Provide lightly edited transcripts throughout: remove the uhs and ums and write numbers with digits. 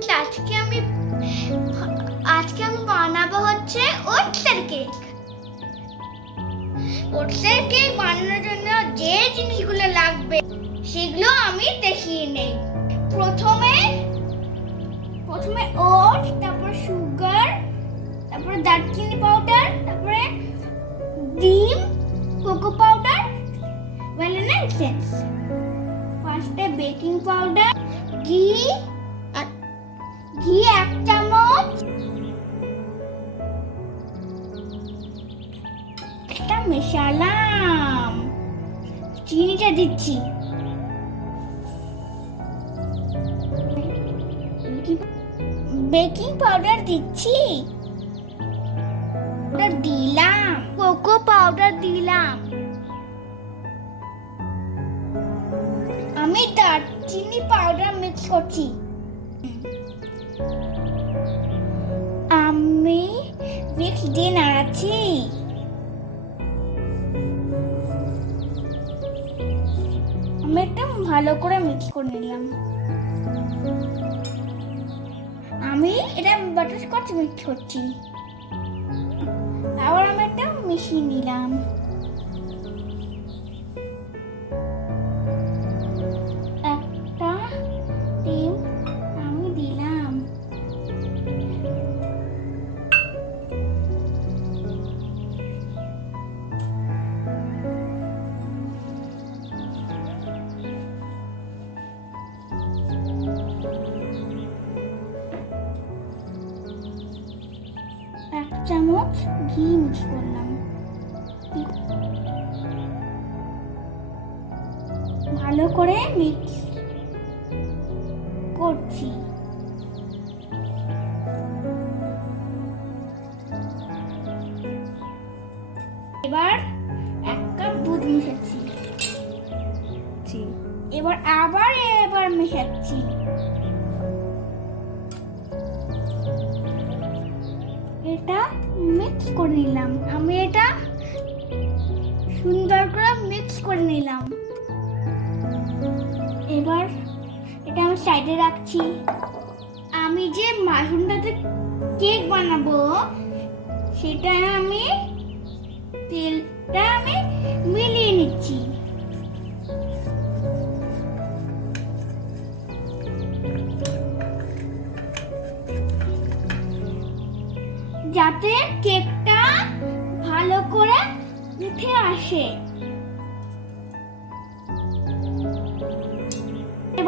আজকে আমি বানাবো হচ্ছে ওটসের কেক। ওটসের কেক বানানোর জন্য যে জিনিসগুলো লাগবে সেগুলো আমি দেখিয়ে নেই। প্রথমে ওটস, তারপর সুগার, তারপরে দারচিনি পাউডার, তারপরে ডিম, কোকো পাউডার, ভ্যানিলা এসেন্স। ফার্স্টে বেকিং পাউডার, ঘি 1 চামচ, এটা মেশালাম, চিনিটা দিচ্ছি, বেকিং পাউডার দিচ্ছি, দিলাম, কোকো পাউডার দিলাম, আমি দারচিনি পাউডার মিক্স করছি, আমি মিক্স দিয়ে নাড়াচ্ছি, আমি একদম ভালো করে মিক্স করে নিলাম। আমি এটা বাটারস্কচ মিক্স করছি, আবার আমি একটা মিশিয়ে নিলাম। একটা ডিম আমি দিলাম, এক চামচ ঘি মিক্স করলাম, ভালো করে মিক্স করছি। এবার 1 কাপ দুধ মিশাচ্ছি, এবার মেশাচ্ছি, এটা মিক্স করে নিলাম। আমি এটা সুন্দর করে মিক্স করে নিলাম। এবার এটা আমি সাইডে রাখছি। আমি যে মাশরুমটাতে কেক বানাবো সেটা তেলটা আমি মিলিয়ে নিচ্ছি। যাতে কেকটা ভালো করে উঠে আসে।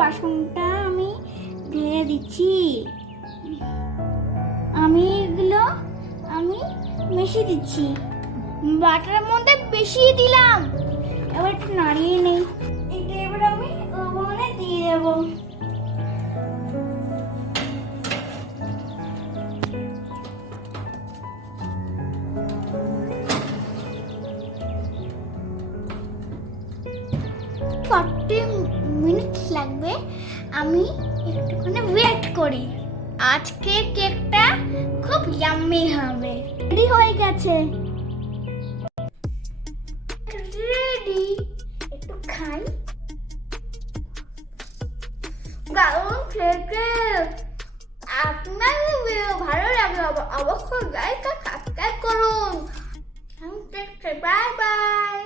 বাসনটা আমি ঢেলে দিচ্ছি, এগুলো আমি মিশিয়ে দিচ্ছি, বাটারের মধ্যে মিশিয়ে দিলাম। এবার একটু নাড়িয়ে নেই, এটা এবার আমি ওভেনে দিয়ে দেবো। মিনিট লাগবে, আমি একটুখানি ওয়েট করি। আজকে কেকটা খুব ইয়াম্মি হবে। রেডি হয়ে গেছে, রেডি। একটু খাই। দারুণ খেতে। আপনার ভিডিও ভালো লাগলে অবশ্যই লাইক আর সাবস্ক্রাইব করুন। Bye bye.